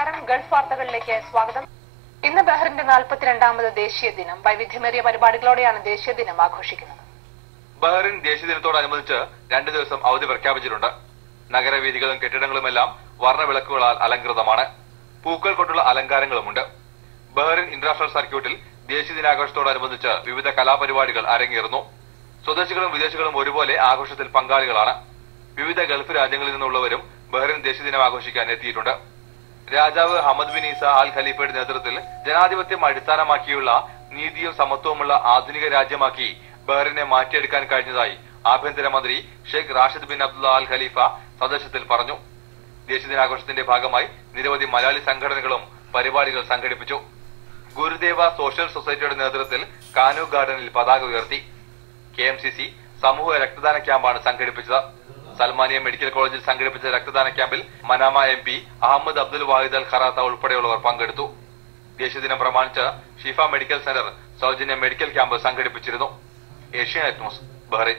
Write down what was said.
നമസ്കാരം. ഗൾഫ് വാർത്തകളിലേക്ക് സ്വാഗതം. ഇന്ന് ബഹ്റിന്റെ 42ാമത് ദേശീയ ദിനം. വൈവിധ്യമേറിയ പരിപാടികളോടെയാണ് ദേശീയ ദിനം ആഘോഷിക്കുന്നത്. ബഹ്റിൻ ദേശീയ ദിനത്തോടനുബന്ധിച്ച് 2 ദിവസം അവധി പ്രഖ്യാപിച്ചിട്ടുണ്ട്. നഗരവീഥികളും കെട്ടിടങ്ങളുമെല്ലാം വർണ്ണവിളക്കുകളാൽ അലങ്കൃതമാണ്. പൂക്കൾ കൊണ്ടുള്ള അലങ്കാരങ്ങളുമുണ്ട്. ബഹ്റിൻ ഇന്റർനാഷണൽ സർക്യൂട്ടിൽ ദേശീയ ദിനാഘോഷത്തോടനുബന്ധിച്ച് വിവിധ കലാപരിപാടികൾ അരങ്ങേറുന്നു. സ്വദേശികളും വിദേശികളും ഒരുപോലെ ആഘോഷത്തിൽ പങ്കാളികളാണ്. വിവിധ ഗൾഫ് രാജ്യങ്ങളിൽ നിന്നുള്ളവരും ബഹ്റിൻ ദേശീയ ദിനം ആഘോഷിക്കാൻ എത്തിയിട്ടുണ്ട്. രാജാവ് ഹമദ് ബിൻ ഈസ അൽ ഖലീഫയുടെ നേതൃത്വത്തിൽ ജനാധിപത്യം അടിസ്ഥാനമാക്കിയുള്ള നീതിയും സമത്വവുമുള്ള ആധുനിക രാജ്യമാക്കി ബഹ്റിനെ മാറ്റിയെടുക്കാൻ കഴിഞ്ഞതായി ആഭ്യന്തരമന്ത്രി ഷെയ്ഖ് റാഷിദ് ബിൻ അബ്ദുള്ള അൽ ഖലീഫ സന്ദേശത്തിൽ പറഞ്ഞു. ദേശീയ ദിനാഘോഷത്തിന്റെ ഭാഗമായി നിരവധി മലയാളി സംഘടനകളും പരിപാടികൾ സംഘടിപ്പിച്ചു. ഗുരുദേവ സോഷ്യൽ സൊസൈറ്റിയുടെ നേതൃത്വത്തിൽ കാനു ഗാർഡനിൽ പതാക ഉയർത്തി. KMCC സമൂഹ രക്തദാന ക്യാമ്പാണ് സംഘടിപ്പിച്ചത്. സൽമാനിയ മെഡിക്കൽ കോളേജിൽ സംഘടിപ്പിച്ച രക്തദാന ക്യാമ്പിൽ മനാമ MP അഹമ്മദ് അബ്ദുൽ വാഹിദ് അൽ ഖറാത്ത ഉൾപ്പെടെയുള്ളവർ പങ്കെടുത്തു. ദേശീയ ദിനം പ്രമാണിച്ച് ഷിഫ മെഡിക്കൽ സെന്റർ സൗജന്യ മെഡിക്കൽ ക്യാമ്പ് സംഘടിപ്പിച്ചിരുന്നു. Asianet news, Bahrain.